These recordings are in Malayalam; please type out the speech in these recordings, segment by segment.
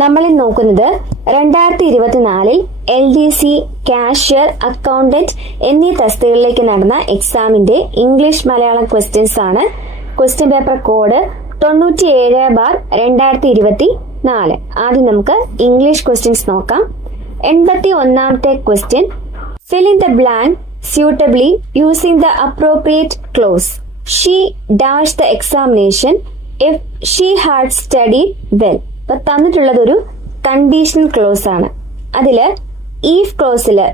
നമ്മളിൽ നോക്കുന്നത് 2024 LDC, കാഷ്യർ, അക്കൗണ്ടന്റ് എന്നീ തസ്തികകളിലേക്ക് നടന്ന എക്സാമിന്റെ ഇംഗ്ലീഷ് മലയാളം ക്വസ്റ്റ്യൻസ് ആണ്. Question paper code 97/2024. ആദ്യം നമുക്ക് ഇംഗ്ലീഷ് ക്വസ്റ്റ്യൻസ് നോക്കാം. 81ാമത്തെ question, fill in the blank suitably using the appropriate clause. She dashed the examination if she had studied well. അപ്പൊ തന്നിട്ടുള്ളത് ഒരു കണ്ടീഷണൽ ക്ലോസ് ആണ്. അതില് ഈഫ് ക്ലോസില്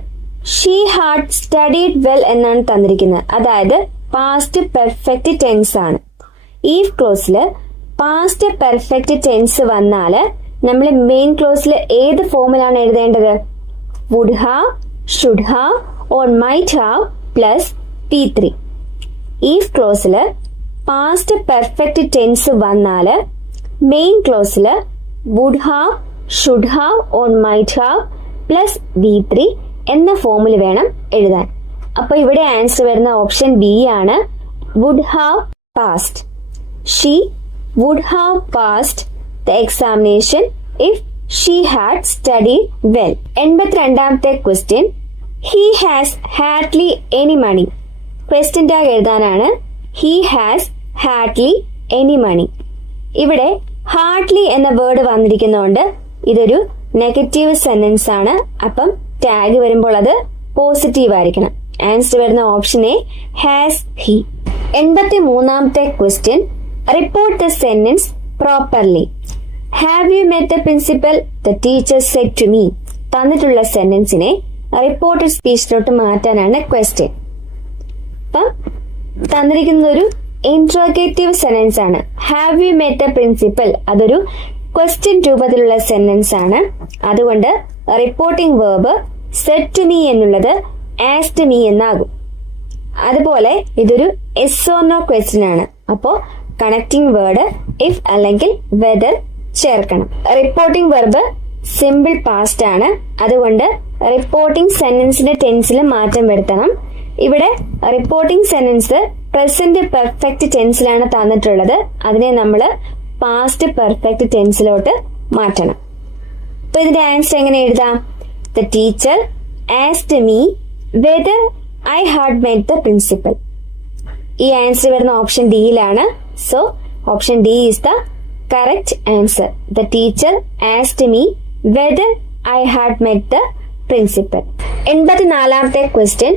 ഷീ ഹാഡ് സ്റ്റഡീഡ് വെൽ എന്നാണ് തന്നിരിക്കുന്നത്. അതായത് പാസ്റ്റ് പെർഫെക്റ്റ് ടെൻസ് ആണ്. ഈഫ് ക്ലോസില് പാസ്റ്റ് പെർഫെക്റ്റ് ടെൻസ് വന്നാല് നമ്മൾ മെയിൻ ക്ലോസിൽ ഏത് ഫോമിലാണ് എഴുതേണ്ടത്? Would have, should have or might have plus P3. If ക്ലോസില് പാസ്റ്റ് പെർഫെക്റ്റ് ടെൻസ് വന്നാല് മെയിൻ ക്ലോസില് would have, should have or might have plus V3 എന്ന ഫോമിൽ വേണം എഴുതാൻ. അപ്പൊ ഇവിടെ ആൻസർ വരുന്ന ഓപ്ഷൻ ബി ആണ്, would have passed. She would have passed the examination if she had studied well. 82ാമത്തെ question, he has hardly any money. Question tag എഴുതാനാണ്. He has hardly any money. ഇവിടെ ഹാർഡ്ലി എന്ന വേർഡ് വന്നിരിക്കുന്നതുകൊണ്ട് ഇതൊരു നെഗറ്റീവ് സെന്റൻസ് ആണ്. അപ്പം ടാഗ് വരുമ്പോൾ അത് പോസിറ്റീവ് ആയിരിക്കണം. ആൻസർ വരുന്ന ഓപ്ഷൻ എ, ഹാസ് ഹി. 83ാമത്തെ question, report the sentence properly. Have you met the principal, the teacher said to me. തന്നിട്ടുള്ള സെന്റൻസിനെ റിപ്പോർട്ടഡ് സ്പീച്ചിലോട്ട് മാറ്റാനാണ് ക്വസ്റ്റ്യൻ. അപ്പം തന്നിരിക്കുന്ന ഒരു ഇന്ററോഗേറ്റീവ് സെന്റൻസ് ആണ്. Have you met the principal അതൊരു ക്വസ്റ്റ്യൻ രൂപത്തിലുള്ള സെന്റൻസ് ആണ്. അതുകൊണ്ട് reporting verb said to me എന്നുള്ളത് ആസ്ക്ഡ് മീ എന്നാകും. അതുപോലെ ഇതൊരു എസ് ഓർ നോ ക്വസ്റ്റ്യൻ ആണ്. അപ്പോ കണക്ടിംഗ് വേർഡ് ഇഫ് അല്ലെങ്കിൽ വെദർ ചേർക്കണം. റിപ്പോർട്ടിംഗ് വെർബ് സിമ്പിൾ പാസ്റ്റ് ആണ്. അതുകൊണ്ട് റിപ്പോർട്ടിംഗ് സെന്റൻസിന്റെ ടെൻസിൽ മാറ്റം വരുത്തണം. ഇവിടെ റിപ്പോർട്ടിംഗ് സെന്റൻസ് പ്രസന്റ് പെർഫെക്റ്റ് ടെൻസിലാണ് തന്നിട്ടുള്ളത്. അതിനെ നമ്മൾ പാസ്റ്റ് പെർഫെക്റ്റ് ടെൻസിലോട്ട് മാറ്റണം. അപ്പൊ ഇതിന്റെ ആൻസർ എങ്ങനെ എഴുതാം? The teacher asked me whether I had met the principal. ഈ ആൻസർ വരുന്ന ഓപ്ഷൻ ഡിയിലാണ്. So option D is the correct answer. The teacher asked me whether I had met the principal. 84ാമത്തെ question,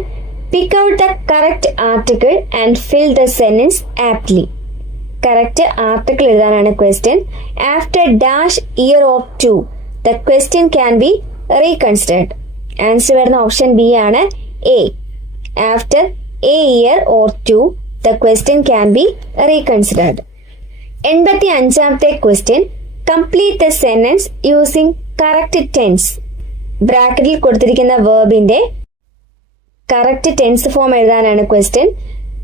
pick out the correct article and fill the sentence aptly. Correct article എഴുതാനാണ് question. After dash year of 2 the question can be reconsidered. Answer വരുന്ന ഓപ്ഷൻ ബി ആണ്, a. After a year or 2 the question can be reconsidered. 85ാമത്തെ question, complete the sentence using correct tense. ബ്രാക്കറ്റിൽ കൊടുത്തിരിക്കുന്ന വേർബിന്റെ കറക്റ്റ് ടെൻസ് ഫോം എഴുതാനാണ് ക്വസ്റ്റ്യൻ.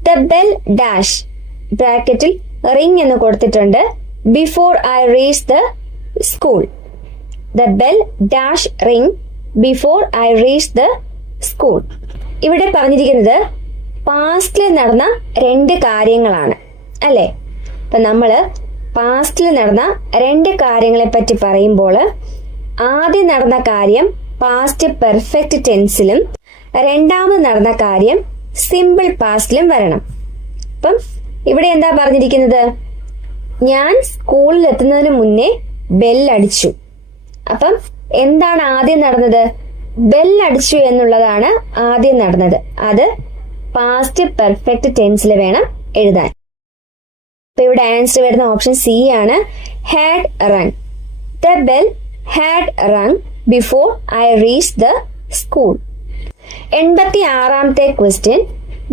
ദ ബെൽ ഡാഷ് ബ്രാക്കറ്റിൽ റിംഗ് എന്ന് കൊടുത്തിട്ടുണ്ട്. Before I reach the school. The bell dash ring before I reach the school. ഇവിടെ പറഞ്ഞിരിക്കുന്നത് പാസ്റ്റിൽ നടന്ന 2 കാര്യങ്ങളാണ് അല്ലെ. അപ്പൊ നമ്മള് പാസ്റ്റിൽ നടന്ന 2 കാര്യങ്ങളെ പറ്റി പറയുമ്പോൾ ആദ്യം നടന്ന കാര്യം പാസ്റ്റ് പെർഫെക്റ്റ് ടെൻസിലും രണ്ടാമത് നടന്ന കാര്യം സിമ്പിൾ പാസ്റ്റിലും വരണം. അപ്പം ഇവിടെ എന്താ പറഞ്ഞിരിക്കുന്നത്? ഞാൻ സ്കൂളിൽ എത്തുന്നതിന് മുന്നേ ബെല്ലടിച്ചു. അപ്പം എന്താണ് ആദ്യം നടന്നത്? ബെല്ലടിച്ചു എന്നുള്ളതാണ് ആദ്യം നടന്നത്. അത് പാസ്റ്റ് പെർഫെക്റ്റ് ടെൻസിൽ വേണം എഴുതാൻ. അപ്പൊ ഇവിടെ ആൻസർ വരുന്ന ഓപ്ഷൻ സി ആണ്, had run. The bell had run before I reach the school. 86ാമത്തെ question,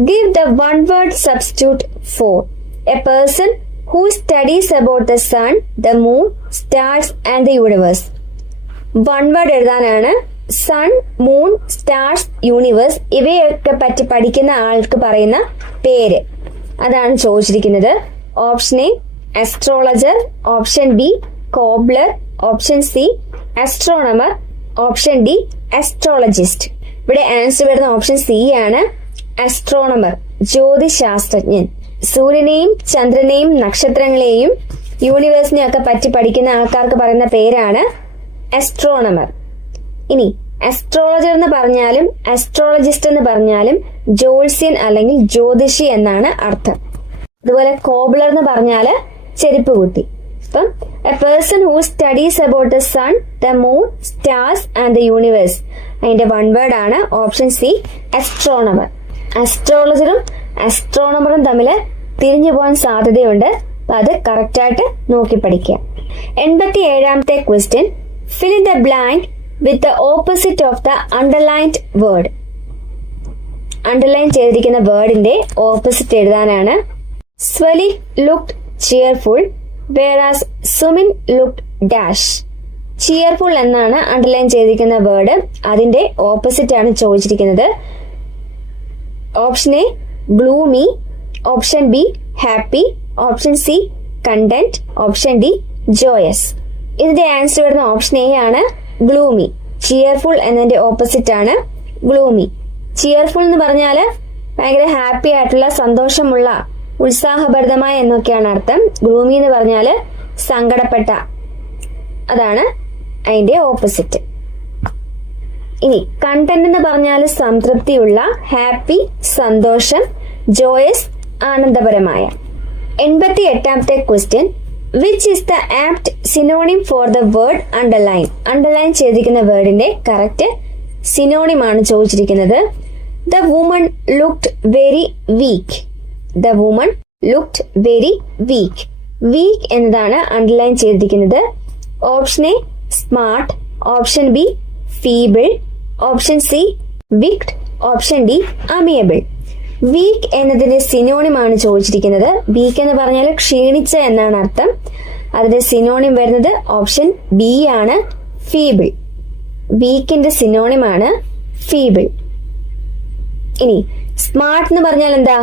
give the one word substitute for a person who studies about the sun, the moon, stars and the universe. One word എഴുതാനാണ്. സൺ, മൂൺ, സ്റ്റാർസ്, യൂണിവേഴ്സ് ഇവയൊക്കെ പറ്റി പഠിക്കുന്ന ആൾക്ക് പറയുന്ന പേര് അതാണ് ചോദിച്ചിരിക്കുന്നത്. Option A astrologer, option B cobbler, option C astronomer, option D astrologist. ഇവിടെ ആൻസർ വരുന്ന ഓപ്ഷൻ സി ആണ്, അസ്ട്രോണമർ, ജ്യോതിശാസ്ത്രജ്ഞൻ. സൂര്യനെയും ചന്ദ്രനെയും നക്ഷത്രങ്ങളെയും യൂണിവേഴ്സിനെയും ഒക്കെ പറ്റി പഠിക്കുന്ന ആൾക്കാർക്ക് പറയുന്ന പേരാണ് astronomer. ഇനി astrologer എന്ന് പറഞ്ഞാലും astrologist എന്ന് പറഞ്ഞാലും ജ്യോത്സ്യൻ അല്ലെങ്കിൽ ജ്യോതിഷി എന്നാണ് അർത്ഥം. അതുപോലെ കോബ്ലർ എന്ന് പറഞ്ഞാല് ചെരുപ്പ് കുത്തി. അപ്പം a person who studies about the sun, the moon, stars and the universe. അതിന്റെ വൺ വേർഡ് ആണ് ഓപ്ഷൻ സി, അസ്ട്രോണമർ. അസ്ട്രോളജറും അസ്ട്രോണമറും തമ്മിൽ തിരിഞ്ഞു പോകാൻ സാധ്യതയുണ്ട്. അപ്പൊ അത് കറക്റ്റ് ആയിട്ട് നോക്കി പഠിക്കുക. 87ാമത്തെ question, fill in the blank with the opposite of the underlined word. Underline ചെയ്തിരിക്കുന്ന വേർഡിന്റെ ഓപ്പോസിറ്റ് എഴുതാനാണ്. സ്വലി ലുക്ഡ് cheerful whereas സുമിൻ ലുക്ഡ് ഡാഷ്. ചിയർഫുൾ എന്നാണ് അണ്ടർലൈൻ ചെയ്തിരിക്കുന്ന വേർഡ്. അതിന്റെ ഓപ്പോസിറ്റ് ആണ് ചോദിച്ചിരിക്കുന്നത്. Option A gloomy, option B happy, option C content, option D joyous. ഇതിന്റെ ആൻസർ വരുന്ന ഓപ്ഷൻ എ ആണ് ഗ്ലൂമി. ചിയർഫുൾ എന്നതിന്റെ ഓപ്പോസിറ്റ് ആണ് ഗ്ലൂമി. ചിയർഫുൾ എന്ന് പറഞ്ഞാല് ഭയങ്കര ഹാപ്പി ആയിട്ടുള്ള, സന്തോഷമുള്ള, ഉത്സാഹഭരിതമായ എന്നൊക്കെയാണ് അർത്ഥം. ഗ്ലൂമി എന്ന് പറഞ്ഞാല് സങ്കടപ്പെട്ട, അതാണ് അതിന്റെ ഓപ്പോസിറ്റ്. ഇനി കണ്ടന്റ് എന്ന് പറഞ്ഞാല് സംതൃപ്തിയുള്ള, ഹാപ്പി, സന്തോഷം, ജോയസ്, ആനന്ദപരമായ. 88ാമത്തെ question, which is the apt synonym for the word underline. Underline ചെയ്തിരിക്കുന്ന വേർഡിന്റെ കറക്റ്റ് സിനോണിം ആണ് ചോദിച്ചിരിക്കുന്നത്. The woman looked very weak. The woman looked very weak. Weak എന്നതാണ് അണ്ടർലൈൻ ചെയ്തിരിക്കുന്നത്. Option A smart, option B feeble, option C wicked, option D amiable. Weak എന്നതിന്റെ സിനോണിം ആണ് ചോദിച്ചിരിക്കുന്നത്. വീക്ക് എന്ന് പറഞ്ഞാൽ ക്ഷീണിച്ച എന്നാണ് അർത്ഥം. അതിന്റെ സിനോണിം വരുന്നത് ഓപ്ഷൻ ബി ആണ്, ഫീബിൾ. വീക്കിന്റെ സിനോണിം ആണ് ഫീബിൾ. ഇനി സ്മാർട്ട് എന്ന് പറഞ്ഞാൽ എന്താ?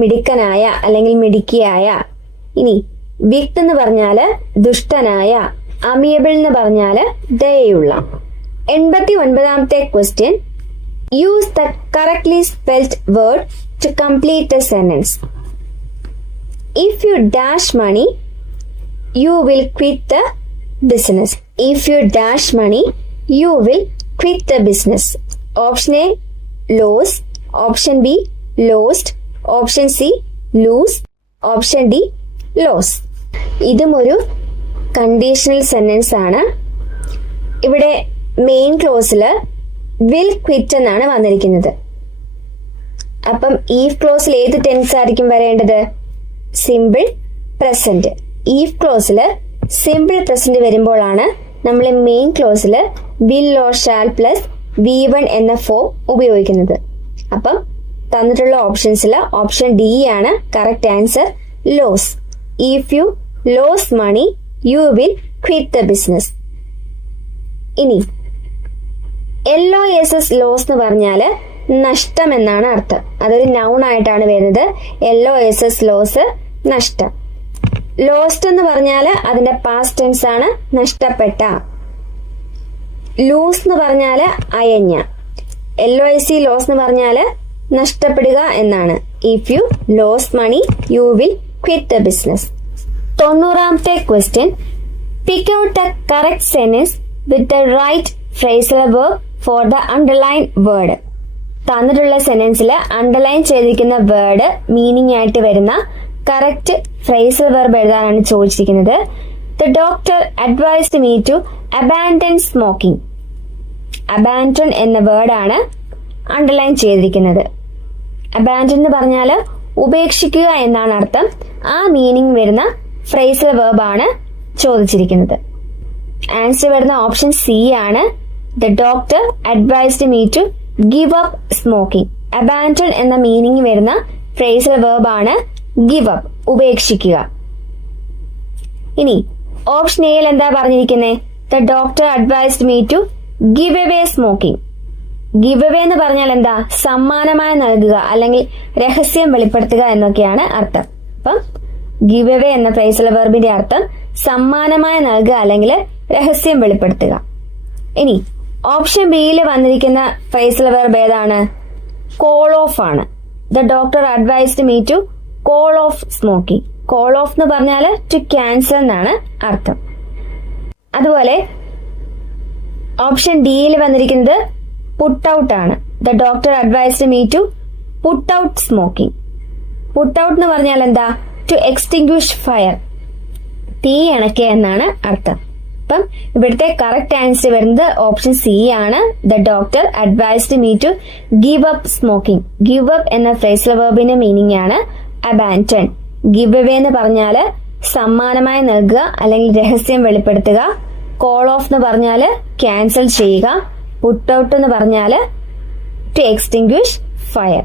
മിടുക്കനായ അല്ലെങ്കിൽ മിടുക്കിയായ. ഇനി വിക്ട് എന്ന് പറഞ്ഞാല് ദുഷ്ടനായ. അമിയബിൾ എന്ന് പറഞ്ഞാല് ദയയുള്ള. 89ാമത്തെ question, use the correctly spelled word to complete the sentence. If you dash money you will quit the business. If you dash money you will quit the business. Option A loss, option B lost, option C loose, option D lose. ഇതും ഒരു കണ്ടീഷണൽ സെന്റൻസ് ആണ്. ഇവിടെ മെയിൻ ക്ലോസില് വിൽ ക്വിറ്റ് എന്നാണ് വന്നിരിക്കുന്നത്. അപ്പം ഈഫ് ക്ലോസിൽ ഏത് ടെൻസ് ആയിരിക്കും വരേണ്ടത്? Simple present. ഈഫ് ക്ലോസില് സിമ്പിൾ പ്രസന്റ് വരുമ്പോഴാണ് നമ്മൾ മെയിൻ ക്ലോസില് will or shall plus V1 എന്ന ഫോം ഉപയോഗിക്കുന്നത്. അപ്പം തന്നിട്ടുള്ള ഓപ്ഷൻസിൽ ഓപ്ഷൻ ഡി ആണ് correct answer, lose. If you lose money you will quit the business. ഇനി LOSS ലോസ് എന്ന് പറഞ്ഞാല് നഷ്ടം എന്നാണ് അർത്ഥം. അതൊരു നൗൺ ആയിട്ടാണ് വരുന്നത്. LOSS ലോസ്, നഷ്ടം. ലോസ്റ്റ് എന്ന് പറഞ്ഞാല് അതിന്റെ പാസ്റ്റ് ടെൻസ് ആണ്, നഷ്ടപ്പെട്ട. ലൂസ് എന്ന് പറഞ്ഞാല് അയഞ്ഞ. LOSE ലോസ് എന്ന് പറഞ്ഞാല് നഷ്ടപ്പെടുക എന്നാണ്. If you lose money you will quit the business. 90ാമത്തെ question, pick out the correct sentence with the right phrasal verb for the underline word. തന്നിട്ടുള്ള സെന്റൻസിൽ അണ്ടർലൈൻ ചെയ്തിരിക്കുന്ന വേർഡ് മീനിങ് ആയിട്ട് വരുന്ന കറക്റ്റ് ഫ്രേസൽ വെർബ് എഴുതാനാണ് ചോദിച്ചിരിക്കുന്നത്. The doctor advised me to abandon smoking. Abandon എന്ന വേർഡാണ് അണ്ടർലൈൻ ചെയ്തിരിക്കുന്നത്. അബാൻഡൻ എന്ന് പറഞ്ഞാൽ ഉപേക്ഷിക്കുക എന്നാണ് അർത്ഥം. ആ മീനിങ് വരുന്ന ഫ്രേസൽ വെർബ് ആണ് ചോദിച്ചിരിക്കുന്നത്. ആൻസർ വരുന്ന ഓപ്ഷൻ സി ആണ്. The doctor advised me to give up smoking. Abandon എന്ന മീനിങ് വരുന്ന ഫ്രേസൽ വെർബ് ആണ് ഗിവ് അപ്പ്, ഉപേക്ഷിക്കുക. ഇനി ഓപ്ഷൻ എയിൽ എന്താ പറഞ്ഞിരിക്കുന്നത്? The doctor advised me to give away smoking. Give away എന്ന് പറഞ്ഞാൽ എന്താ? സമ്മാനമായി നൽകുക അല്ലെങ്കിൽ രഹസ്യം വെളിപ്പെടുത്തുക എന്നൊക്കെയാണ് അർത്ഥം. അപ്പം ഗിവ് അവേ എന്ന ഫ്രേസൽ വെർബിന്റെ അർത്ഥം സമ്മാനമായി നൽകുക അല്ലെങ്കിൽ രഹസ്യം വെളിപ്പെടുത്തുക. ഇനി ഓപ്ഷൻ ബിയിൽ വന്നിരിക്കുന്ന ഫ്രേസൽ വെർബ് ഏതാണ്? കോൾ ഓഫ് ആണ്. The doctor advised me to call off smoking. Call off എന്ന് പറഞ്ഞാൽ ടു ക്യാൻസൽ എന്നാണ് അർത്ഥം. അതുപോലെ ഓപ്ഷൻ ഡിയിൽ വന്നിരിക്കുന്നത് പുട്ട് ഔട്ട് ആണ്. The doctor advised me to put out smoking. Put out എന്ന് പറഞ്ഞാൽ എന്താ? ടു എക്സ്റ്റിംഗ്വിഷ് ഫയർ, തീ അണയ്ക്കുക എന്നാണ് അർത്ഥം. അപ്പം ഇവിടുത്തെ കറക്റ്റ് ആൻസർ വരുന്നത് ഓപ്ഷൻ സി ആണ്. The doctor advised me to give up smoking. Give up എന്ന ഫ്രേസൽ വെർബിന്റെ മീനിങ് ആണ് അബാൻഡൺ. ഗിവ് അവേ എന്ന് പറഞ്ഞാല് സമ്മാനമായി നൽകുക അല്ലെങ്കിൽ രഹസ്യം വെളിപ്പെടുത്തുക. കോൾ ഓഫ് എന്ന് പറഞ്ഞാല് ക്യാൻസൽ ചെയ്യുക. പുട്ട് ഔട്ട് എന്ന് പറഞ്ഞാല് ടു എക്സ്റ്റിംഗ്വിഷ് ഫയർ.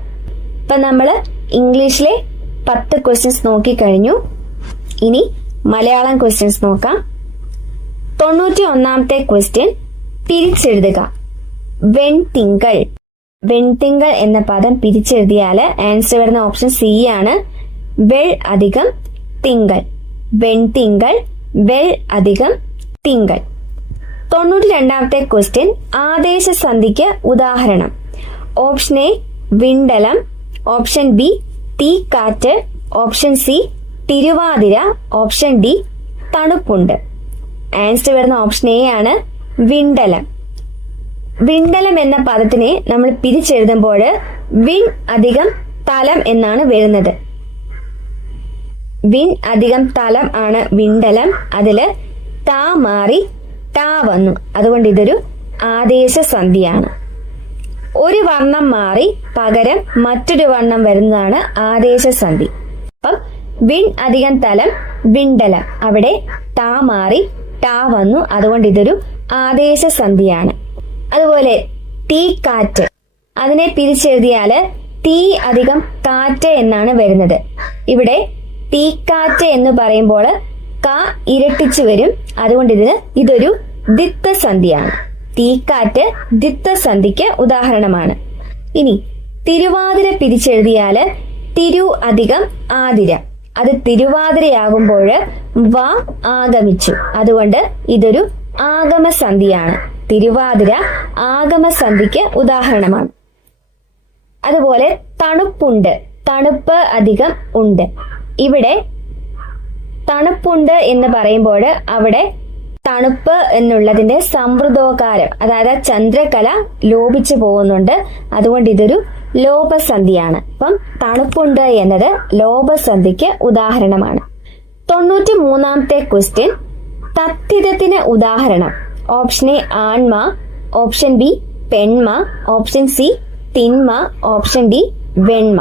ഇപ്പൊ നമ്മള് ഇംഗ്ലീഷിലെ 10 ക്വസ്റ്റ്യൻസ് നോക്കിക്കഴിഞ്ഞു. ഇനി മലയാളം ക്വസ്റ്റ്യൻസ് നോക്കാം. 91ാമത്തെ ക്വസ്റ്റ്യൻ പിരിച്ചെഴുതുക. വെൺതിങ്കൾ. വെൺതിങ്കൾ എന്ന പദം പിരിച്ചെഴുതിയാല് ആൻസർ വരുന്ന ഓപ്ഷൻ സി ആണ്. വെൾ അധികം തിങ്കൾ. വെൺതിങ്കൾ, വെൾ അധികം തിങ്കൾ. 92ാമത്തെ ക്വസ്റ്റ്യൻ ആദേശസന്ധിക്ക് ഉദാഹരണം. ഓപ്ഷൻ എ വിണ്ടലം, ഓപ്ഷൻ ബി തീക്കാറ്റ്, option C Thiruvathira, option D തണുപ്പുണ്ട്. ആൻസർ വരുന്ന ഓപ്ഷൻ എ ആണ് വിണ്ടലം. വിണ്ടലം എന്ന പദത്തിനെ നമ്മൾ പിരിച്ചെഴുതുമ്പോൾ വിൺ അധികം തലം എന്നാണ് വരുന്നത്. വിൺ അധികം തലം ആണ് വിണ്ടലം. അതില് താ മാറി ടാ വന്നു. അതുകൊണ്ട് ഇതൊരു ആദേശ സന്ധിയാണ്. ഒരു വർണ്ണം മാറി പകരം മറ്റൊരു വർണ്ണം വരുന്നതാണ് ആദേശ സന്ധി. അപ്പം വിൺ അധികം തലം വിണ്ടലം, അവിടെ താ മാറി ടാ വന്നു. അതുകൊണ്ട് ഇതൊരു ആദേശ സന്ധിയാണ്. അതുപോലെ തീക്കാറ്റ്, അതിനെ പിരിച്ചെഴുതിയാല് തീ അധികം കാറ്റ് എന്നാണ് വരുന്നത്. ഇവിടെ തീക്കാറ്റ് എന്ന് പറയുമ്പോൾ ക ഇരട്ടിച്ചു വരും. അതുകൊണ്ട് ഇതൊരു ദിത്തസന്ധിയാണ്. തീക്കാറ്റ് ദിത്തസന്ധിക്ക് ഉദാഹരണമാണ്. ഇനി തിരുവാതിര പിരിച്ചെഴുതിയാല് തിരു അധികം ആതിര, അത് തിരുവാതിരയാകുമ്പോൾ വ ആഗമിച്ചു. അതുകൊണ്ട് ഇതൊരു ആഗമസന്ധിയാണ്. തിരുവാതിര ആഗമസന്ധിക്ക് ഉദാഹരണമാണ്. അതുപോലെ തണുപ്പുണ്ട്, തണുപ്പ് അധികം ഉണ്ട്. ഇവിടെ തണുപ്പുണ്ട് എന്ന് പറയുമ്പോൾ അവിടെ തണുപ്പ് എന്നുള്ളതിന്റെ സമൃദ്ധോകാരം, അതായത് ചന്ദ്രകല ലോപിച്ചു പോകുന്നുണ്ട്. അതുകൊണ്ട് ഇതൊരു ലോപസന്ധിയാണ്. അപ്പം തണുപ്പുണ്ട് എന്നത് ലോപസന്ധിക്ക് ഉദാഹരണമാണ്. 93ാമത്തെ ക്വസ്റ്റ്യൻ തദ്ധിതത്തിന് ഉദാഹരണം. ഓപ്ഷൻ എ ആൺമ, ഓപ്ഷൻ ബി പെൺമ, ഓപ്ഷൻ സി തിന്മ, ഓപ്ഷൻ ഡി വെണ്മ.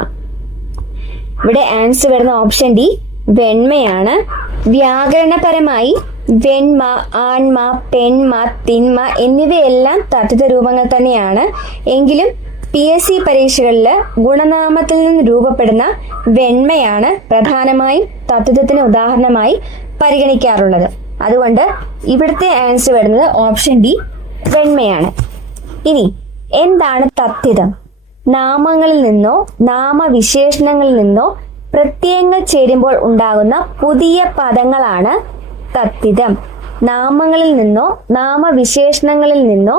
ഇവിടെ ആൻസർ വരുന്ന ഓപ്ഷൻ ഡി വെണ്മയാണ്. വ്യാകരണപരമായി വെണ്മ, ആൺമ, പെൺമ, തിന്മ എന്നിവയെല്ലാം തദ്ധിത രൂപങ്ങൾ തന്നെയാണ്. എങ്കിലും PSC പരീക്ഷകളിൽ ഗുണനാമത്തിൽ നിന്ന് രൂപപ്പെടുന്ന വെണ്മയാണ് പ്രധാനമായും തദ്ധിതത്തിന് ഉദാഹരണമായി പരിഗണിക്കാറുള്ളത്. അതുകൊണ്ട് ഇവിടുത്തെ ആൻസർ വരുന്നത് ഓപ്ഷൻ ഡി വെണ്മയാണ്. ഇനി എന്താണ് തദ്ധിതം? നാമങ്ങളിൽ നിന്നോ നാമവിശേഷണങ്ങളിൽ നിന്നോ പ്രത്യയങ്ങൾ ചേരുമ്പോൾ ഉണ്ടാകുന്ന പുതിയ പദങ്ങളാണ് തദ്ധിതം. നാമങ്ങളിൽ നിന്നോ നാമവിശേഷണങ്ങളിൽ നിന്നോ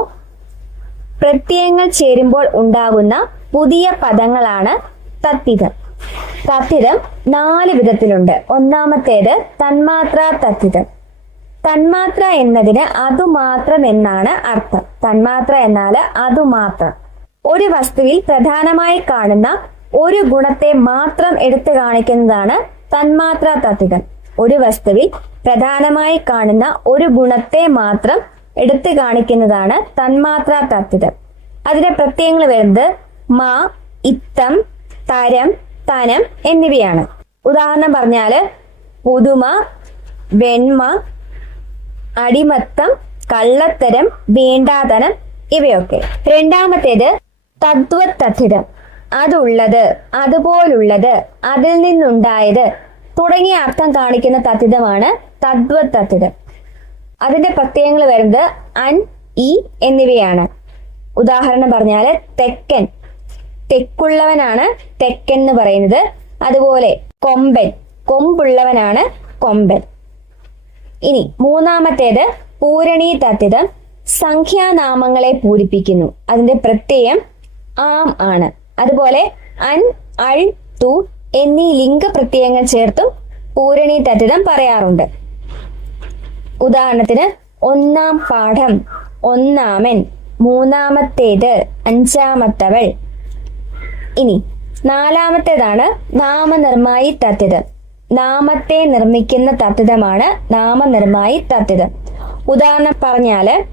പ്രത്യയങ്ങൾ ചേരുമ്പോൾ ഉണ്ടാകുന്ന പുതിയ പദങ്ങളാണ് തദ്ധിതം. തദ്ധിതം 4 വിധത്തിലുണ്ട്. ഒന്നാമത്തേത് തന്മാത്രാ തദ്ധിതം. തന്മാത്ര എന്നതിന് അതുമാത്രം എന്നാണ് അർത്ഥം. തന്മാത്ര എന്നാൽ അതുമാത്രം. ഒരു വസ്തുവിൽ പ്രധാനമായി കാണുന്ന ഒരു ഗുണത്തെ മാത്രം എടുത്തു കാണിക്കുന്നതാണ് തന്മാത്രാ തദ്ധിതം. ഒരു വസ്തുവിൽ പ്രധാനമായി കാണുന്ന ഒരു ഗുണത്തെ മാത്രം എടുത്തു കാണിക്കുന്നതാണ് തന്മാത്രാ തദ്ധിതം. അതിന്റെ പ്രത്യയങ്ങൾ വരുന്നത് മാ, ഇത്തം, തരം, തനം എന്നിവയാണ്. ഉദാഹരണം പറഞ്ഞാല് പുതുമ, വെണ്മ, അടിമത്തം, കള്ളത്തരം, വേണ്ടാതനം ഇവയൊക്കെ. രണ്ടാമത്തേത് തദ്വത് തദ്ധിതം. അതുള്ളത്, അതുപോലുള്ളത്, അതിൽ നിന്നുണ്ടായത് തുടങ്ങിയ അർത്ഥം കാണിക്കുന്ന തദ്ധിതമാണ് തദ്വത് തദ്ധിതം. അതിന്റെ പ്രത്യയങ്ങൾ വരുന്നത് അൻ, ഇ എന്നിവയാണ്. ഉദാഹരണം പറഞ്ഞാല് തെക്കൻ, തെക്കുള്ളവനാണ് തെക്കൻ എന്ന് പറയുന്നത്. അതുപോലെ കൊമ്പൻ, കൊമ്പുള്ളവനാണ് കൊമ്പൻ. ഇനി മൂന്നാമത്തേത് പൂരണീ തദ്ധിതം. സംഖ്യാനാമങ്ങളെ പൂരിപ്പിക്കുന്നു. അതിന്റെ പ്രത്യയം ആം ആണ്. അതുപോലെ അൻ, അൾ, തു എന്നീ ലിംഗപ്രത്യയങ്ങൾ ചേർത്തും പൂരണീ തദ്ധിതം പറയാറുണ്ട്. ഉദാഹരണത്തിന് ഒന്നാം പാഠം, ഒന്നാമൻ, മൂന്നാമത്തേത്, അഞ്ചാമത്തവൾ. ഇനി നാലാമത്തേതാണ് നാമനിർമ്മായി തദ്ധിതം. നാമത്തെ നിർമ്മിക്കുന്ന തദ്ധിതമാണ് നാമനിർമ്മായി തദ്ധിതം. ഉദാഹരണം പറഞ്ഞാല്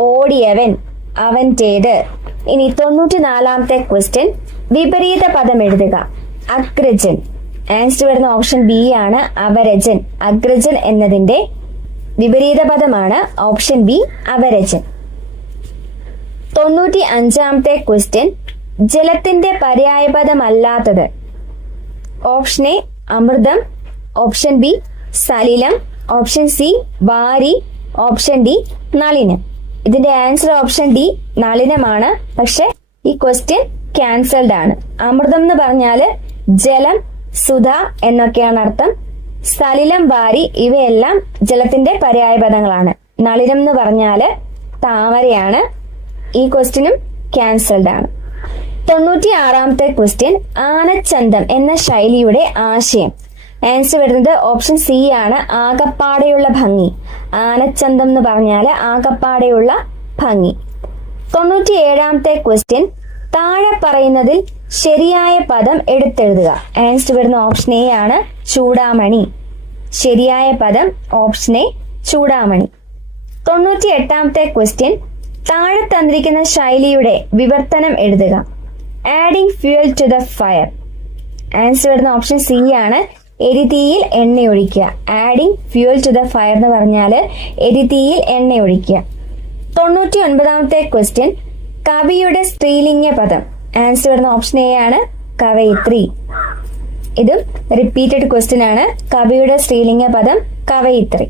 ഓടിയവൻ, അവന്റേത്. ഇനി 94ാമത്തെ ക്വസ്റ്റ്യൻ, വിപരീത പദം എഴുതുക. അഗ്രജൻ. ആൻസർ വരുന്ന ഓപ്ഷൻ ബി ആണ്, അവരജൻ. അഗ്രജൻ എന്നതിന്റെ വിപരീത പദമാണ് ഓപ്ഷൻ ബി, അവരജൻ. 95ാമത്തെ ക്വസ്റ്റ്യൻ, ജലത്തിന്റെ പര്യായപദമല്ലാത്തത്. ഓപ്ഷൻ എ അമൃതം, ഓപ്ഷൻ ബി സലിലം, ഓപ്ഷൻ സി വാരി, ഓപ്ഷൻ ഡി നളിനം. ഇതിന്റെ ആൻസർ ഓപ്ഷൻ ഡി നളിനമാണ്. പക്ഷെ ഈ ക്വസ്റ്റ്യൻ ക്യാൻസൽഡ് ആണ്. അമൃതം എന്ന് പറഞ്ഞാല് ജലം, സുധ എന്നൊക്കെയാണ് അർത്ഥം. സലിലം, വാരി ഇവയെല്ലാം ജലത്തിന്റെ പര്യായപദങ്ങളാണ്. നളിനം എന്ന് പറഞ്ഞാല് താമരയാണ്. ഈ ക്വസ്റ്റ്യനും ക്യാൻസൽഡ് ആണ്. 96ാമത്തെ ക്വസ്റ്റ്യൻ, ആനച്ചന്തം എന്ന ശൈലിയുടെ ആശയം. ആൻസർ വരുന്നത് ഓപ്ഷൻ സി ആണ്, ആകപ്പാടെയുള്ള ഭംഗി. ആനച്ചന്തം എന്ന് പറഞ്ഞാല് ആകപ്പാടെയുള്ള ഭംഗി. 97ാമത്തെ ക്വസ്റ്റ്യൻ, താഴെ പറയുന്നതിൽ ശരിയായ പദം എടുത്തെഴുതുക. ആൻസർ വരുന്ന ഓപ്ഷൻ എ ആണ്, ചൂടാമണി. ശരിയായ പദം ഓപ്ഷൻ എ, ചൂടാമണി. 98ാമത്തെ ക്വസ്റ്റ്യൻ, താഴെ തന്നിരിക്കുന്ന ശൈലിയുടെ വിവർത്തനം എഴുതുക. Adding fuel to the fire. Answer വരുന്ന ഓപ്ഷൻ സി ആണ്, എരിതീയിൽ എണ്ണയൊഴിക്കുക. Adding fuel to the fire എന്ന് പറഞ്ഞാല് എരിതീയിൽ എണ്ണയൊഴിക്കുക. 99ാമത്തെ ക്വസ്റ്റ്യൻ, കവിയുടെ സ്ത്രീലിംഗ പദം. ആൻസർ വരുന്ന ഓപ്ഷൻ എ ആണ്, കവയിത്രി. ഇതും റിപ്പീറ്റഡ് ക്വസ്റ്റ്യൻ ആണ്. കവിയുടെ സ്ത്രീലിംഗ പദം കവയിത്രി.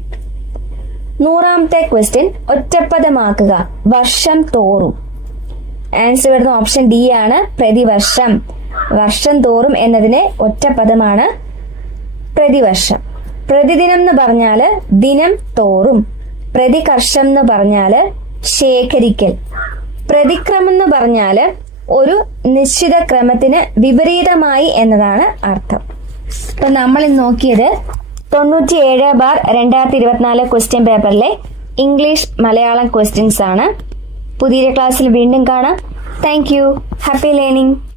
100ാമത്തെ ക്വസ്റ്റ്യൻ, ഒറ്റപ്പദമാക്കുക. വർഷം തോറും. ആൻസർ വരുന്ന ഓപ്ഷൻ ഡി ആണ്, പ്രതിവർഷം. വർഷം തോറും എന്നതിന് ഒറ്റപ്പദമാണ് പ്രതിവർഷം. പ്രതിദിനം എന്ന് പറഞ്ഞാല് ദിനം തോറും. പ്രതികർഷം എന്ന് പറഞ്ഞാല് ശേഖരിക്കൽ. പ്രതിക്രമം എന്ന് പറഞ്ഞാല് ഒരു നിശ്ചിത ക്രമത്തിന് വിപരീതമായി എന്നതാണ് അർത്ഥം. അപ്പൊ നമ്മൾ ഇന്ന് നോക്കിയത് 97/2024 ക്വസ്റ്റ്യൻ പേപ്പറിലെ ഇംഗ്ലീഷ് മലയാളം ക്വസ്റ്റ്യൻസ് ആണ്. പുതിയൊരു ക്ലാസ്സിൽ വീണ്ടും കാണാം. Thank you. Happy learning.